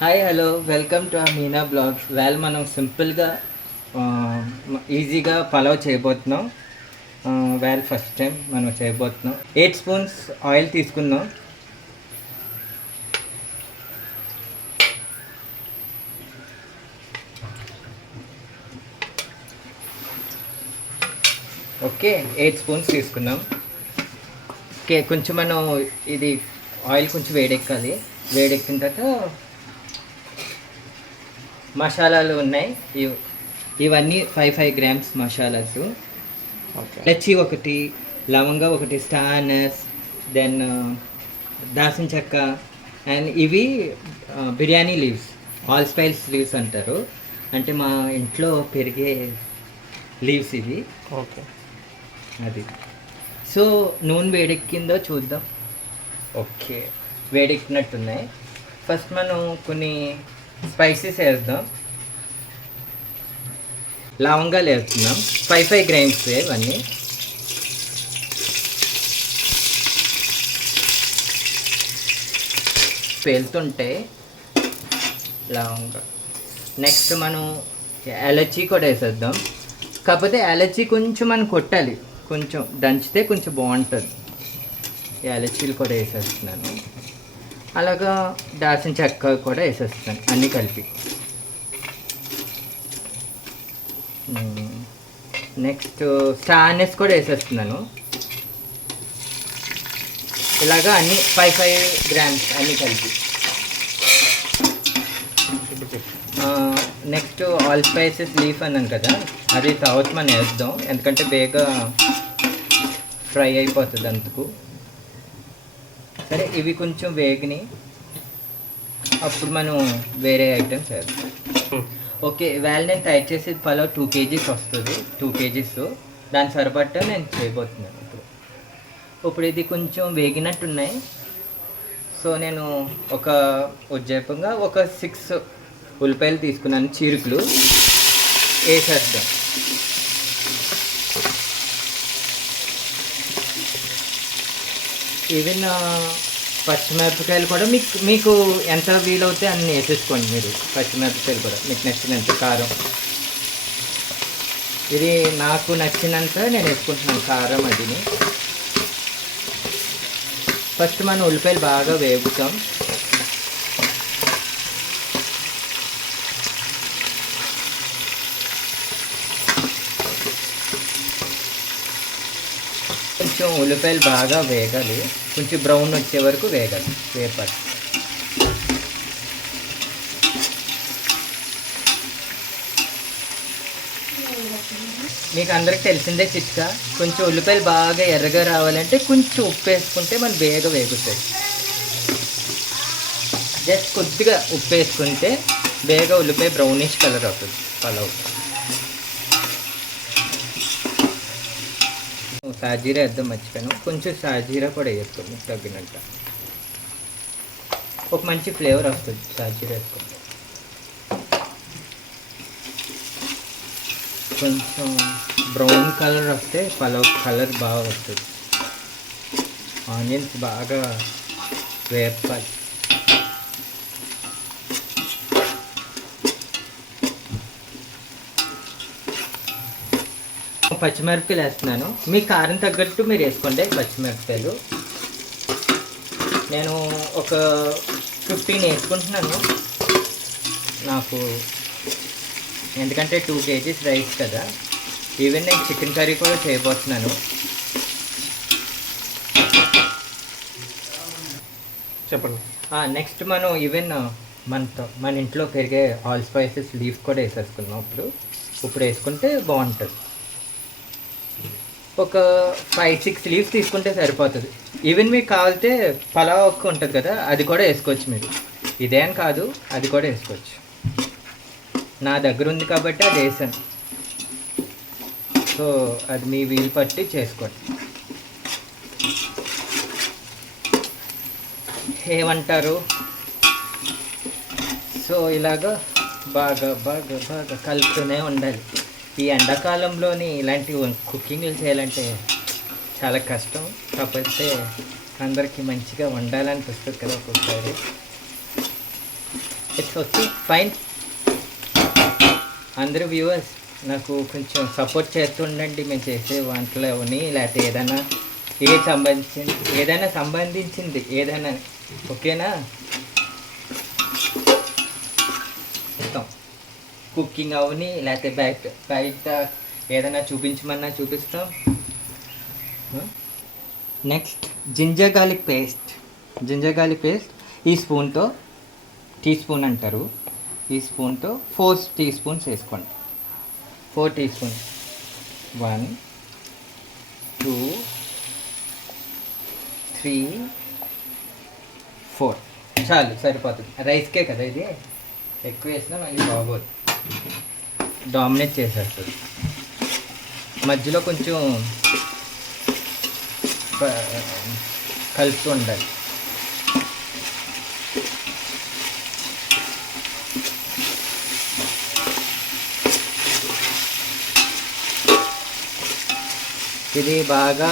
Hi hello welcome to Meena blogs. మనం సింపుల్గా ఈజీగా పలావ్ చేయబోతున్నాం. ఫస్ట్ టైం మనం చేయబోతున్నాం. 8 స్పూన్స్ ఆయిల్ తీసుకుందాం. ఓకే, 8 స్పూన్స్ తీసుకున్నాం. ఓకే, కొంచెం మనం ఇది ఆయిల్ కొంచెం వేడెక్కాలి. వేడెక్కిన తర్వాత మసాలాలు ఉన్నాయి. ఇవన్నీ 5 గ్రామ్స్ మసాలాస్. లచ్చి ఒకటి, లవంగా ఒకటి, స్టానస్, దెన్ దాల్చిన చెక్క, అండ్ ఇవి biryani leaves, all spice leaves అంటారు. అంటే మా ఇంట్లో పెరిగే లీవ్స్ ఇవి. ఓకే, అది. సో నూనె వేడెక్కిందో చూద్దాం. ఓకే, వేడెక్కినట్టున్నాయి. ఫస్ట్ మనం కొన్ని స్పైసెస్ వేద్దాం. లవంగాలు వేస్తున్నాం, 5 గ్రామ్స్ ఇవన్నీ. పేలుతుంటే లవంగా. నెక్స్ట్ మనం ఎలచీ కూడా వేసేద్దాం. కాకపోతే ఎలచీ కొంచెం మనం కొట్టాలి, కొంచెం దంచితే కొంచెం బాగుంటుంది. ఎలచీలు కూడా వేసేస్తున్నాను. అలాగా దాల్చిన చెక్క కూడా వేసేస్తున్నాను, అన్నీ కలిపి. నెక్స్ట్ స్టానెస్ కూడా వేసేస్తున్నాను. ఇలాగా అన్నీ 5 గ్రామ్స్ అన్నీ కలిపి. నెక్స్ట్ ఆల్ స్పైసెస్ లీఫ్ అన్నాను కదా, అది తర్వాత మనం వేద్దాం, ఎందుకంటే బేగా ఫ్రై అయిపోతుంది అందుకు. సరే, ఇవి కొంచెం వేగిని, అప్పుడు మనం వేరే ఐటమ్స్ వేద్దాం. ఓకే, ఇవాళ నేను తయారు చేసేది పలావ్ 2 kgs వస్తుంది. 2 kgs దాని సరిపడ్డా నేను చేయబోతున్నాను. ఇప్పుడు ఇది కొంచెం వేగినట్టున్నాయి. సో నేను ఉజ్జాయింపుగా ఒక 6 ఉల్లిపాయలు తీసుకున్నాను, చీరుకులు వేసేద్దాం. ఈవెన్ పచ్చిమిరపకాయలు కూడా మీకు ఎంత వీలవుతే అన్ని వేసేసుకోండి. మీరు పచ్చిమిరపకాయలు కూడా మీకు నచ్చినంత కారం. ఇది నాకు నచ్చినంత నేను వేసుకుంటున్నాను కారం. అదిని ఫస్ట్ మనం ఉల్లిపాయలు బాగా వేపుతాం. కొంచెం ఉల్లిపాయలు బాగా వేగాలి, కొంచెం బ్రౌన్ వచ్చే వరకు వేపాలి. మీకు అందరికి తెలిసిందే చిట్కా. కొంచెం ఉల్లిపాయలు బాగా ఎర్రగా రావాలంటే కొంచెం ఉప్పు వేసుకుంటే మనం వేగుతాయి. జస్ట్ కొద్దిగా ఉప్పు వేసుకుంటే ఉల్లిపాయ బ్రౌనిష్ కలర్ అవుతుంది పలావ్. సాజీరా వేద్దాం, మర్చిపోయాను. కొంచెం సాజీరా కూడా వేసుకోండి తగ్గినంత. ఒక మంచి ఫ్లేవర్ వస్తుంది సాజీరా వేసుకుంటే. కొంచెం బ్రౌన్ కలర్ వస్తే పలావ్ కలర్ బాగా వస్తుంది. ఆనియన్స్ బాగా వేపాలి. పచ్చిమిరపకాయలు వేస్తున్నాను. మీ కారం తగ్గట్టు మీరు వేసుకోండి పచ్చిమిరపకాయలు. నేను ఒక 15 వేసుకుంటున్నాను నాకు, ఎందుకంటే 2 kgs రైస్ కదా. ఈవెన్ నేను చికెన్ కర్రీ కూడా చేయబోతున్నాను. చెప్పండి. నెక్స్ట్ మనం ఈవెన్ మన ఇంట్లో పెరిగే ఆల్ స్పైసెస్ లీఫ్ కూడా వేసేసుకున్నాం. ఇప్పుడు వేసుకుంటే బాగుంటుంది. ఒక 5-6 లీవ్స్ తీసుకుంటే సరిపోతుంది. ఈవెన్ మీకు కావాలితే పలావ్ ఒక్క ఉంటుంది కదా, అది కూడా వేసుకోవచ్చు మీరు. ఇదేం కాదు, అది కూడా వేసుకోవచ్చు. నా దగ్గర ఉంది కాబట్టి అది వేసాను. సో అది మీ వీలు పట్టి చేసుకోండి. ఏమంటారు? సో ఇలాగా బాగా బాగా బాగా కలుపుతూనే ఉండాలి. ఈ ఎండాకాలంలోని ఇలాంటి కుకింగ్లు చేయాలంటే చాలా కష్టం. కాకపోతే అందరికీ మంచిగా వండాలనిపిస్తుంది కదా ఒక్కొక్కసారి. It's okay fine. అందరూ వ్యూవర్స్ నాకు కొంచెం సపోర్ట్ చేస్తుండండి. మేము చేసే వంటలు అవన్నీ, లేకపోతే ఏదైనా సంబంధించింది ఏదైనా, ఓకేనా? కుకింగ్ అవని, లేకపోతే బయట ఏదైనా చూపించమన్నా చూపిస్తాం. నెక్స్ట్ జింజర్ గార్లిక్ పేస్ట్ ఈ స్పూన్తో, టీ స్పూన్ అంటారు, ఈ స్పూన్తో 4 టీ స్పూన్స్ వేసుకోండి. 4 టీ స్పూన్స్, 1 2 3 4 చాలు, సరిపోతుంది. రైస్కే కదా ఇది, ఎక్కువ వేసినా మళ్ళీ బాగోదు, డామినేట్ చేసేస్తుంది. మధ్యలో కొంచెం కలుపుతూ ఉండాలి. ఇది బాగా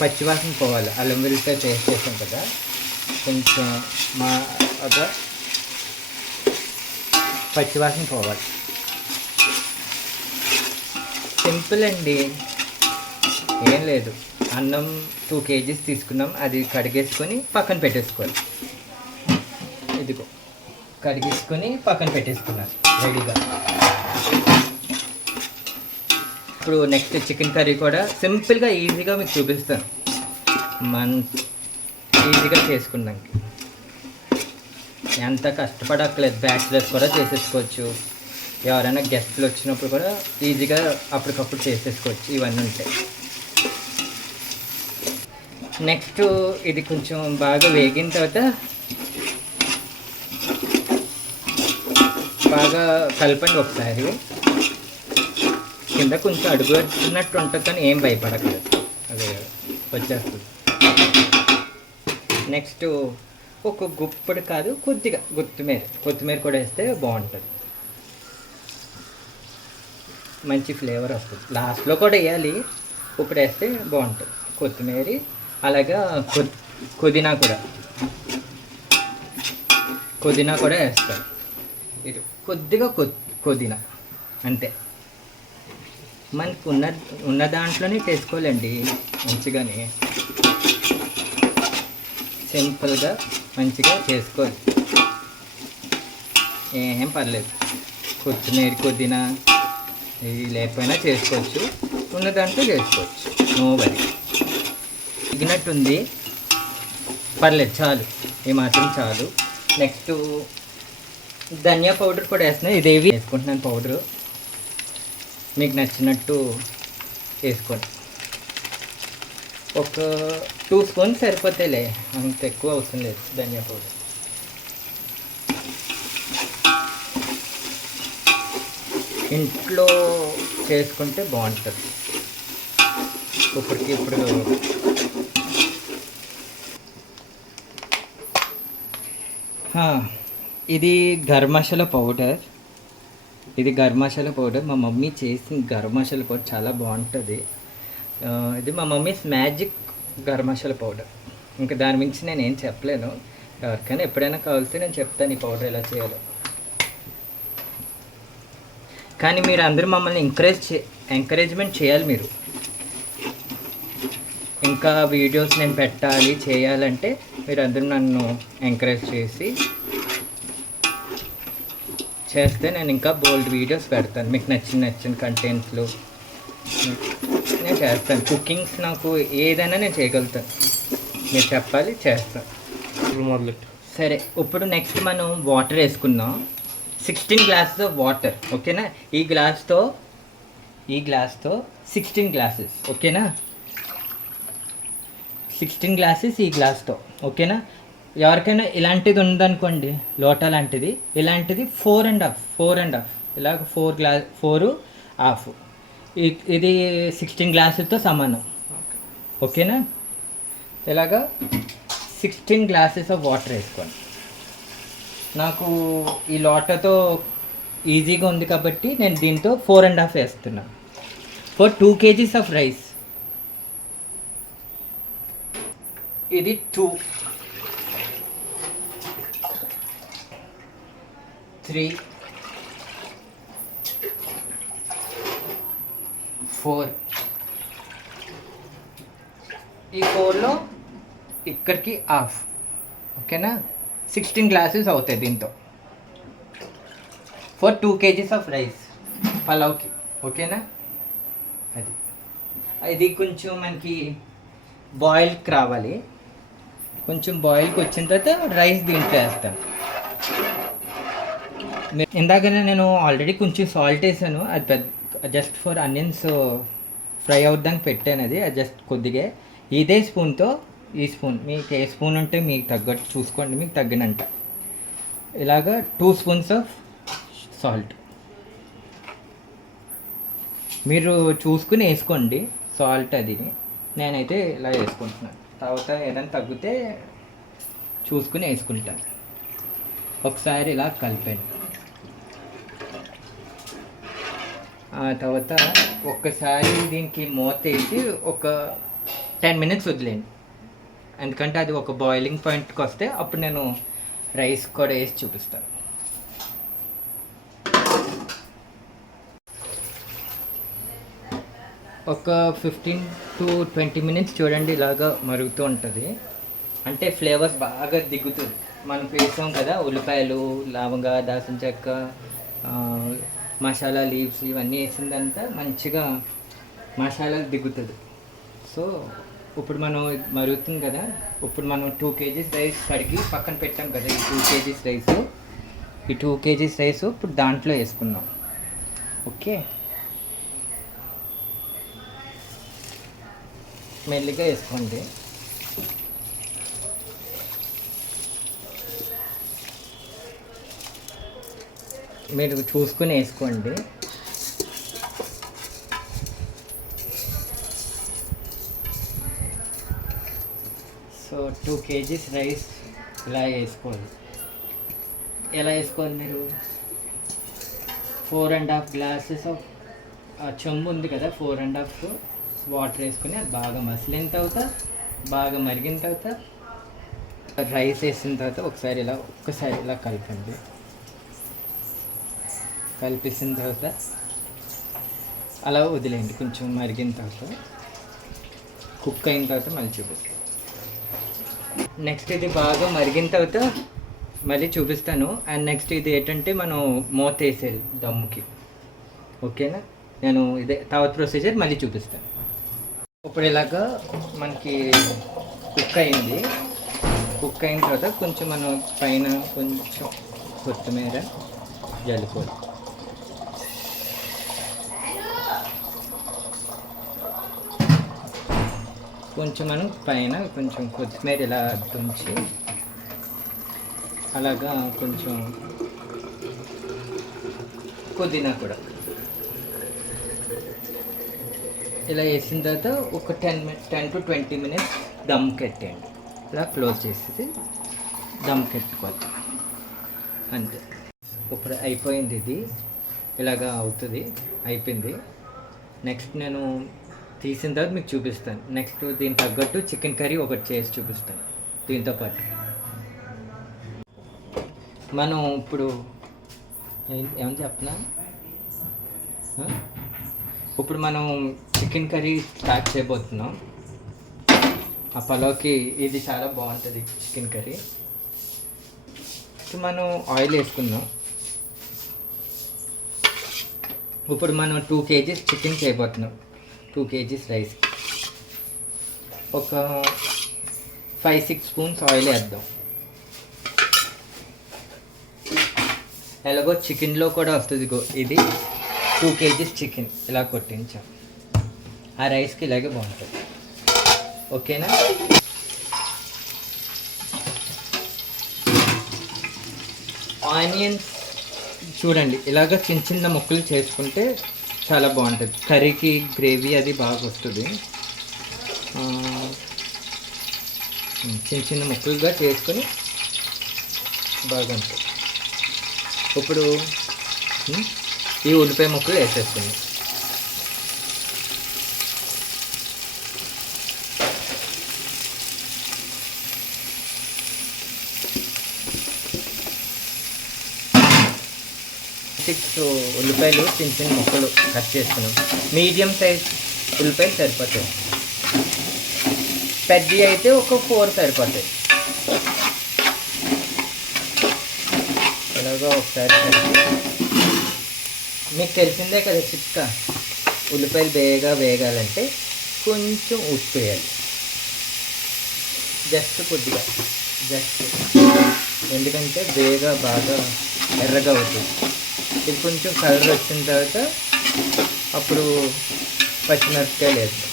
పచ్చివాసన పోవాలి. అల్లం వెల్లుల్లిపాయ పేస్ట్ చేసాం కదా, కొంచెం పచ్చివాసన పోవాలి. సింపుల్ అండి, ఏం లేదు. అన్నం 2 kgs తీసుకున్నాం, అది కడిగేసుకొని పక్కన పెట్టేసుకోవాలి. ఇదిగో కడిగేసుకొని పక్కన పెట్టేసుకున్నాను రెడీగా. ఇప్పుడు నెక్స్ట్ చికెన్ కర్రీ కూడా సింపుల్గా ఈజీగా మీకు చూపిస్తాను. ఈజీగా చేసుకున్నాక ఎంత కష్టపడక్కలేదు, బ్యాచిలర్స్ కూడా చేసేసుకోవచ్చు. ఎవరైనా గెస్ట్లు వచ్చినప్పుడు కూడా ఈజీగా అప్పటికప్పుడు చేసేసుకోవచ్చు ఇవన్నీ ఉంటాయి. నెక్స్ట్ ఇది కొంచెం బాగా వేగిన తర్వాత బాగా కలపండి ఒకసారి. కింద కొంచెం అడుగు పెట్టుకున్నట్టు ఉంటుంది కానీ ఏం భయపడకలేదు, అదే వచ్చేస్తుంది. నెక్స్ట్ ఒక గుప్పుడు కాదు, కొద్దిగా కొత్తిమీర కూడా వేస్తే బాగుంటుంది, మంచి ఫ్లేవర్ వస్తుంది. లాస్ట్లో కూడా వేయాలి, ఇప్పుడు వేస్తే బాగుంటుంది. కొత్తిమీర అలాగా పుదీనా కూడా వేస్తాను. ఇది కొద్దిగా పుదీనా అంతే. మనకు ఉన్న దాంట్లోనే చేసుకోవాలండి మంచిగానే, సింపుల్గా మంచిగా చేసుకోవాలి, ఏం పర్లేదు. కొత్తిమీర పుదీనా ఇది లేకపోయినా చేసుకోవచ్చు, ఉన్న దాంట్లో చేసుకోవచ్చు, నో వరీ. తగినట్టుంది, పర్లేదు, చాలు, ఈ మాత్రం చాలు. నెక్స్ట్ ధనియా పౌడర్ కూడా వేస్తున్నాను. ఇదేవి వేసుకుంటున్నాను పౌడరు, మీకు నచ్చినట్టు వేసుకోండి. ఒక 2 స్పూన్స్ సరిపోతాయిలే, అంత ఎక్కువ అవసరం లేదు ధనియా పౌడర్. ఇంట్లో చేసుకుంటే బాగుంటుంది. ఇప్పుడు ఇది గరం మసాలా పౌడర్. మా మమ్మీ చేసిన గరం మసాలా పౌడర్ చాలా బాగుంటుంది. ఇది మా mummies magic garam masala powder. ఇంకా దాని మించి నేను ఏం చెప్పలేను. ఎవరికైనా ఎప్పుడైనా కావాల్సి నేను చెప్తాను ఈ పౌడర్ ఎలా చేయాలో. కానీ మీరు అందరూ మమ్మల్ని ఎంకరేజ్మెంట్ చేయాలి. మీరు ఇంకా వీడియోస్ నేను పెట్టాలి చేయాలంటే మీరు అందరూ నన్ను ఎంకరేజ్ చేస్తే నేను ఇంకా బోల్డ్ వీడియోస్ పెడతాను. మీకు నచ్చిన కంటెంట్లు నేను చేస్తాను. కుకింగ్స్ నాకు ఏదైనా నేను చేయగలుగుతాను. మీరు చెప్పాలి, చేస్తాను. సరే, ఇప్పుడు నెక్స్ట్ మనం వాటర్ వేసుకుందాం. 16 గ్లాసెస్ ఆఫ్ వాటర్, ఓకేనా? ఈ గ్లాస్తో 16 గ్లాసెస్, ఓకేనా? 16 గ్లాసెస్ ఈ గ్లాస్తో, ఓకేనా? ఎవరికైనా ఇలాంటిది ఉందనుకోండి, లోటా లాంటిది, ఇలాంటిది 4.5 ఇలాగ 4 హాఫ్, ఇది 16 గ్లాసులతో సమానం, ఓకేనా? ఇలాగా 16 గ్లాసెస్ ఆఫ్ వాటర్ వేసుకోండి. నాకు ఈ లోటాతో ఈజీగా ఉంది కాబట్టి నేను దీంతో 4.5 వేస్తున్నాను. For 2 kgs of rice. ఇది 2 3, 4. ఈ 4లో ఇక్కడికి హాఫ్. ఓకేనా, 16 గ్లాసెస్ అవుతాయి దీంతో ఫర్ 2 kgs ఆఫ్ రైస్ పలావ్కి. ఓకేనా, అది ఇది కొంచెం మనకి బాయిల్కి రావాలి. కొంచెం బాయిల్కి వచ్చిన తర్వాత రైస్ దీంట్లో వేస్తాను. ఇందాకనే నేను ఆల్రెడీ కొంచెం సాల్ట్ వేసాను, అది పెద్ద జస్ట్ ఫర్ ఆనియన్స్ ఫ్రై అవుద్దానికి పెట్టాను. అది జస్ట్ కొద్దిగా ఇదే స్పూన్తో, ఈ స్పూన్ మీకు ఏ స్పూన్ ఉంటే మీకు తగ్గట్టు చూసుకోండి, మీకు తగ్గినంత. ఇలాగా 2 స్పూన్స్ ఆఫ్ సాల్ట్ మీరు చూసుకుని వేసుకోండి సాల్ట్. అది నేనైతే ఇలా వేసుకుంటున్నాను. తర్వాత ఏదైనా తగ్గితే చూసుకుని వేసుకుంటాను. ఒకసారి ఇలా కలిపండి. ఆ తర్వాత ఒక్కసారి దీనికి మూత వేసి ఒక 10 minutes వదిలేండి. ఎందుకంటే అది ఒక బాయిలింగ్ పాయింట్కి వస్తే అప్పుడు నేను రైస్ కూడా వేసి చూపిస్తాను. ఒక 15 to 20 minutes చూడండి, ఇలాగా మరుగుతూ ఉంటుంది. అంటే ఫ్లేవర్స్ బాగా దిగుతుంది. మనం వేసాం కదా ఉల్లిపాయలు, లవంగా, దాల్చిన చెక్క, మసాలా లీవ్స్ ఇవన్నీ వేసిందంతా మంచిగా మసాలాలు దిగుతుంది. సో ఇప్పుడు మనం మరుగుతుంది కదా, ఇప్పుడు మనం 2 kgs రైస్ కడిగి పక్కన పెట్టాం కదా. ఈ 2 kgs రైస్ ఇప్పుడు దాంట్లో వేసుకున్నాం. ఓకే, మెల్లిగా వేసుకోండి. మీరు చూసుకుని వేసుకోండి. సో 2 kgs రైస్ ఇలా వేసుకోవాలి. ఎలా వేసుకోవాలి మీరు? 4.5 glasses ఆఫ్ చెంబు ఉంది కదా, 4.5 వాటర్ వేసుకుని అది బాగా మసిలిన తర్వాత, బాగా మరిగిన తర్వాత రైస్ వేసిన తర్వాత ఒక్కసారి ఇలా కలపండి. కలిపేసిన తర్వాత అలా వదిలేయండి. కొంచెం మరిగిన తర్వాత, కుక్ అయిన తర్వాత మళ్ళీ చూపిస్తాను. నెక్స్ట్ ఇది బాగా మరిగిన తర్వాత మళ్ళీ చూపిస్తాను. అండ్ నెక్స్ట్ ఇది ఏంటంటే మనం మూత వేసేది దమ్ముకి. ఓకేనా, నేను ఇదే తర్వాత ప్రొసీజర్ మళ్ళీ చూపిస్తాను. ఇప్పుడు ఇలాగా మనకి కుక్ అయింది. కుక్ అయిన తర్వాత కొంచెం మనం పైన కొంచెం కొత్తిమీర జల్లుకోవాలి. కొంచెం మనం పైన కొంచెం కొత్తిమీర ఇలా తుంచి, అలాగా కొంచెం పుదీనా కూడా ఇలా వేసిన తర్వాత ఒక 10 to 20 minutes దమ్ కెట్టేయండి. ఇలా క్లోజ్ చేసేసి దమ్ కెట్టుకోవాలి అంతే. ఇప్పుడు అయిపోయింది, ఇది ఇలాగా అవుతుంది, అయిపోయింది. నెక్స్ట్ నేను తీసిన తర్వాత మీకు చూపిస్తాను. నెక్స్ట్ దీనికి తగ్గట్టు చికెన్ కర్రీ ఒకటి చేసి చూపిస్తాను దీంతో పాటు. మనం ఇప్పుడు ఏమని చెప్పనా, ఇప్పుడు మనం చికెన్ కర్రీ స్టార్ట్ చేయబోతున్నాం. ఆ పలావ్కి ఇది చాలా బాగుంటుంది చికెన్ కర్రీ. మనం ఆయిల్ వేసుకుందాం. ఇప్పుడు మనం 2 kgs చికెన్ చేయబోతున్నాం. 2 kgs రైస్ ఒక 5-6 స్పూన్స్ ఆయిల్ వేద్దాం. ఎలాగో చికెన్లో కూడా వస్తుంది. ఇది 2 kgs చికెన్ ఇలా కొట్టించాం. ఆ రైస్కి ఇలాగే బాగుంటుంది. ఓకేనా, ఆనియన్స్ చూడండి ఇలాగ చిన్న చిన్న ముక్కలు చేసుకుంటే చాలా బాగుంటుంది. కర్రీకి గ్రేవీ అది బాగా వస్తుంది. చిన్న చిన్న ముక్కలుగా చేసుకొని బాగా ఉంటుంది. ఇప్పుడు ఈ ఉల్లిపాయ ముక్కలు వేసేస్తుంది. 6 ఉల్లిపాయలు చిన్న చిన్న ముక్కలు కట్ చేసుకున్నాం. మీడియం సైజ్ ఉల్లిపాయలు సరిపోతాయి. పెద్దవి అయితే ఒక 4 సరిపోతాయి. ఇలాగో ఒకసారి మీకు తెలిసిందే కదా చిక్క, ఉల్లిపాయలు వేగాలంటే కొంచెం ఉప్పు వేయాలి. జస్ట్ కొద్దిగా, ఎందుకంటే బాగా ఎర్రగా అవుతుంది. ఇది కొంచెం కలర్ వచ్చిన తర్వాత అప్పుడు పచ్చిమిరపకాయలు వేస్తాం.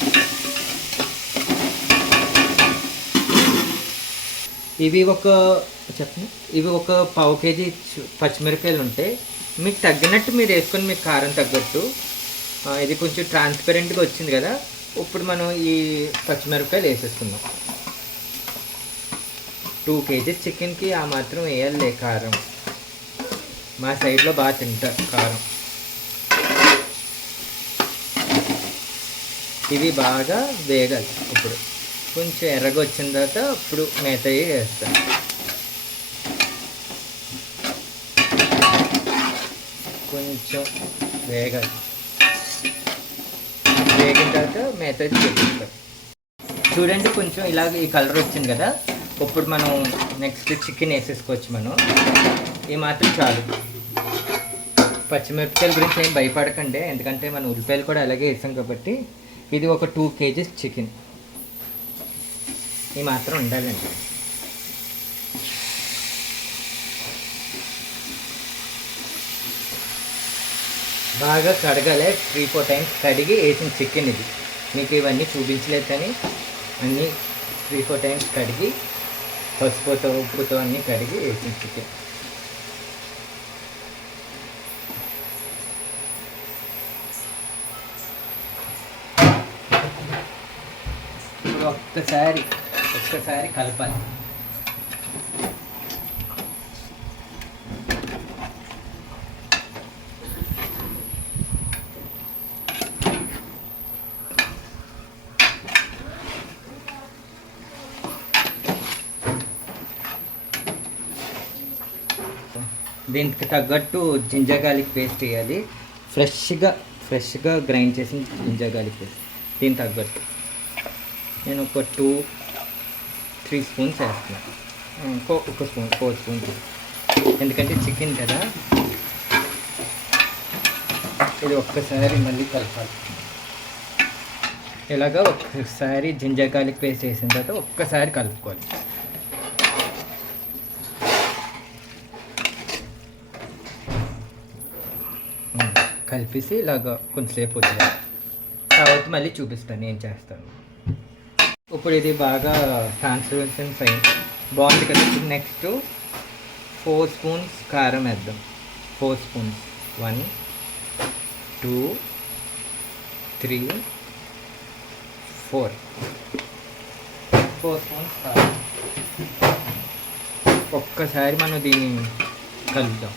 ఇవి ఒక 1/2 కేజీ పచ్చిమిరపకాయలు ఉంటాయి. మీకు తగ్గినట్టు మీరు వేసుకొని, మీకు కారం తగ్గట్టు. ఇది కొంచెం ట్రాన్స్పరెంట్గా వచ్చింది కదా, ఇప్పుడు మనం ఈ పచ్చిమిరపకాయలు వేసేసుకుందాం. 2 కేజీస్ చికెన్కి ఆ మాత్రం వేయాలి కారం. మా సైడ్లో బాగా తింటారు కారం. ఇవి బాగా వేగాలి. ఇప్పుడు కొంచెం ఎర్రగా వచ్చిన తర్వాత ఇప్పుడు మిగతాయి వేస్తాం. కొంచెం వేగాలి. వేగిన తర్వాత మిగతాది చూపిస్తాం. చూడండి, కొంచెం ఇలాగ ఈ కలర్ వచ్చింది కదా, ఇప్పుడు మనం నెక్స్ట్ చికెన్ వేసేసుకోవచ్చు. మనం ఈ మాత్రం చాలు. పచ్చిమిరపకాయల గురించి ఏం భయపడకండి, ఎందుకంటే మనం ఉల్లిపాయలు కూడా అలాగే వేసాం కాబట్టి. ఇది ఒక 2 కేజీస్ చికెన్. ఈ మాత్రం ఉండాలండి. బాగా కడగాలి. 3-4 టైమ్స్ కడిగి వేసిన చికెన్ ఇది. మీకు ఇవన్నీ చూపించలేదు కానీ అన్నీ 3-4 టైమ్స్ కడిగి పసుపుతో ఉప్పుతో అన్నీ కడిగి వేసిన చికెన్. ఒక్కసారి కలపాలి. దీనికి తగ్గట్టు జింజర్ గార్లిక్ పేస్ట్ వేయాలి. ఫ్రెష్గా గ్రైండ్ చేసిన జింజర్ గార్లిక్ పేస్ట్. దీనికి తగ్గట్టు నేను ఒక 2-3 స్పూన్స్ వేస్తున్నాను. ఒక స్పూన్ 4 స్పూన్స్, ఎందుకంటే చికెన్ కదా. ఇది ఒక్కసారి మళ్ళీ కలపాలి. ఇలాగా ఒక్కసారి జింజర్ గార్లిక్ పేస్ట్ వేసిన తర్వాత ఒక్కసారి కలుపుకోవాలి. కలిపేసి ఇలాగ కొంచెంసేపు వదిలేదు. తర్వాత మళ్ళీ చూపిస్తాను ఏం చేస్తాను. ఇప్పుడు ఇది బాగా ట్రాన్స్పరెన్సెన్స్ అయింది, బాగుంది కదా. నెక్స్ట్ 4 స్పూన్స్ కారం వేద్దాం. 4 స్పూన్స్. 1 2 3 4 స్పూన్స్ కారం. ఒక్కసారి మనం దీన్ని కలుపుదాం.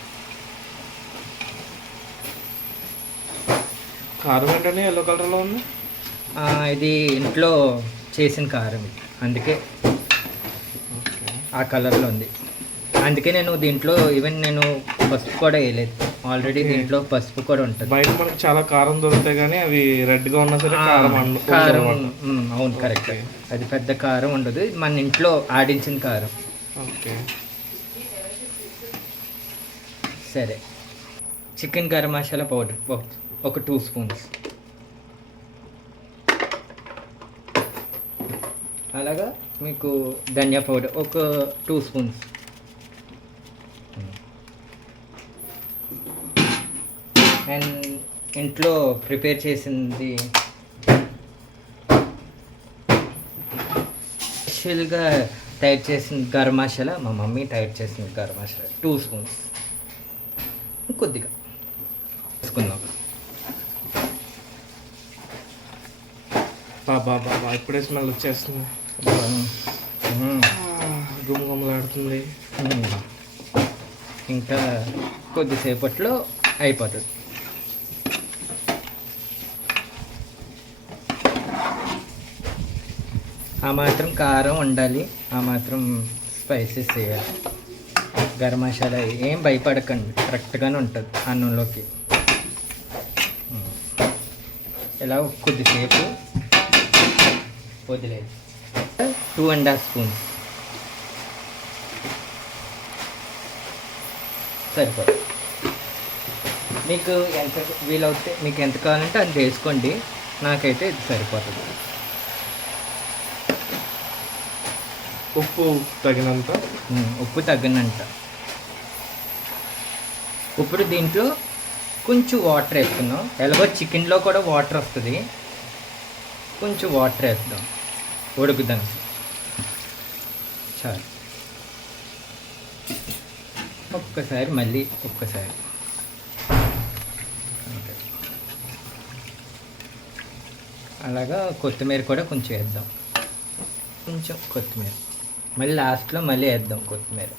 కారం ఏంటంటే ఎల్లో కలర్లో ఉంది. ఇది ఇంట్లో చేసిన కారం ఇది, అందుకే ఆ కలర్లో ఉంది. అందుకే నేను దీంట్లో నేను పసుపు కూడా వేయలేదు. ఆల్రెడీ దీంట్లో పసుపు కూడా ఉంటుంది. బయట మనకి చాలా కారం దొరుకుతాయి కానీ అవి రెడ్గా ఉన్నా సరే కారం. అవును, కరెక్ట్. అది పెద్ద కారం ఉండదు, మన ఇంట్లో ఆడించిన కారం. ఓకే, సరే. చికెన్ గరం మసాలా పౌడర్ ఒక 2 స్పూన్స్. అలాగా మీకు ధనియా పౌడర్ ఒక 2 స్పూన్స్. అండ్ ఇంట్లో ప్రిపేర్ చేసింది స్పెషల్గా తయారు చేసిన గరం మసాలా, మా మమ్మీ తయారు చేసిన గరం మసాలా 2 స్పూన్స్. కొద్దిగా వేసుకుందాం. బాబా ఇప్పుడే స్మెల్ వచ్చేస్తుంది, గుమగుమలాడుతుంది. ఇంకా కొద్దిసేపట్లో అయిపోతుంది. ఆ మాత్రం కారం ఉండాలి, ఆ మాత్రం స్పైసెస్ వేయాలి. గరం మసాలా ఏం భయపడకండి, కరెక్ట్గానే ఉంటుంది అన్నంలోకి. ఇలా కొద్దిసేపు వదిలేదు. 2.5 స్పూన్స్ సరిపోతుంది. మీకు ఎంత వీలవుతే మీకు ఎంత కావాలంటే అది వేసుకోండి, నాకైతే ఇది సరిపోతుంది. ఉప్పు తగినంత. ఉప్పు తగినంత. ఇప్పుడు దీంట్లో కొంచెం వాటర్ వేస్తున్నాం, ఎలాగో చికెన్లో కూడా వాటర్ వస్తుంది, కొంచెం వాటర్ వేద్దాం ఉడుకుదానికి. చాలు. ఒక్కసారి మళ్ళీ ఒక్కసారి అలాగా కొత్తిమీర కూడా కొంచెం వేద్దాం, కొంచెం కొత్తిమీర మళ్ళీ లాస్ట్లో మళ్ళీ వేద్దాం కొత్తిమీర.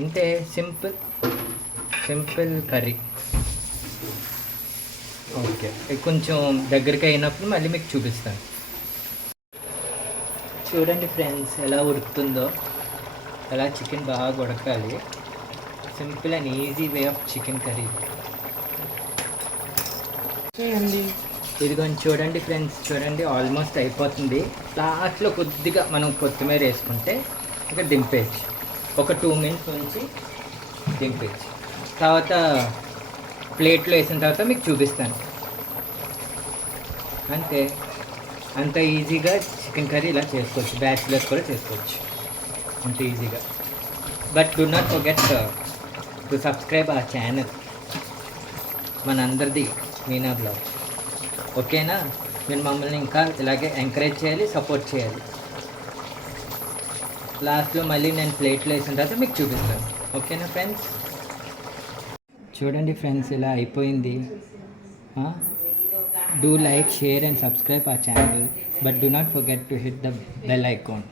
అంతే, సింపుల్ కర్రీ. ఓకే, కొంచెం దగ్గరికి అయినప్పుడు మళ్ళీ మీకు చూపిస్తాను. చూడండి ఫ్రెండ్స్ ఎలా ఉడుకుతుందో, ఎలా చికెన్ బాగా ఉడకాలి. Simple and easy way of chicken curry. ఇదిగోండి చూడండి ఫ్రెండ్స్, చూడండి ఆల్మోస్ట్ అయిపోతుంది. లాస్ట్లో కొద్దిగా మనం కొత్తిమీర వేసుకుంటే ఇక దింపేయచ్చు. ఒక 2 మినిట్స్ ఉంచి దింపేయచ్చు. తర్వాత ప్లేట్లో వేసిన తర్వాత మీకు చూపిస్తాను. అంతే, అంత ఈజీగా చికెన్ కర్రీ ఇలా చేసుకోవచ్చు. బ్యాచిలర్స్ కూడా చేసుకోవచ్చు అంత ఈజీగా. But do not forget to subscribe our channel, మనందరిది మీనా బ్లాగ్స్. ఓకేనా? మీరు మమ్మల్ని ఇంకా ఇలాగే ఎంకరేజ్ చేయాలి, సపోర్ట్ చేయాలి. లాస్ట్లో మళ్ళీ నేను ప్లేట్లో వేసిన తర్వాత మీకు చూపిస్తాను. ఓకేనా ఫ్రెండ్స్? చూడండి ఫ్రెండ్స్ ఇలా అయిపోయింది. Do like, share and subscribe our channel, but do not forget to hit the bell icon.